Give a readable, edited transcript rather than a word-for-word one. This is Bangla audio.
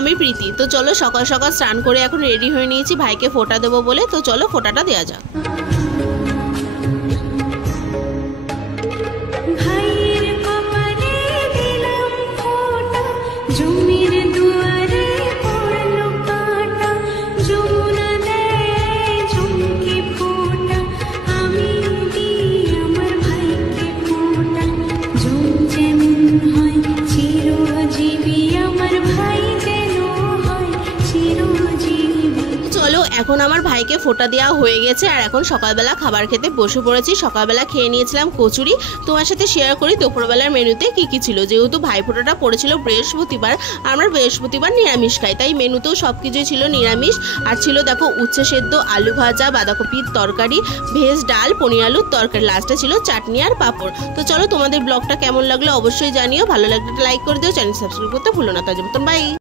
আমি প্রীতি। তো চলো সকাল সকাল স্নান করে এখন রেডি হয়ে নিয়েছি ভাইকে ফোঁটা দেবো বলে। তো চলো ফোঁটাটা দেওয়া যাক। এখন আমার ভাইকে ফোঁটা দেওয়া হয়ে গেছে আর এখন সকালবেলা খাবার খেতে বসে পড়েছি। সকালবেলা খেয়ে নিয়েছিলাম কচুরি। তোমার সাথে শেয়ার করি দুপুরবেলার মেনুতে কি কি ছিল। যেহেতু ভাই ফোঁটাটা পড়েছিল বৃহস্পতিবার, আমরা বৃহস্পতিবার নিরামিষ খাই, তাই মেনুতেও সব কিছুই ছিল নিরামিষ। আর ছিল দেখো উচ্ছে সেদ্ধ, আলু ভাজা, বাঁধাকপির তরকারি, ভেজ ডাল, পনির আলুর তরকারি, লাস্টে ছিল চাটনি আর পাঁপড়। তো চলো তোমাদের ব্লগটা কেমন লাগলো অবশ্যই জানিও। ভালো লাগলে লাইক করে দিও, চ্যানেল সাবস্ক্রাইব করতে ভুলো না। তার জন্য বাই।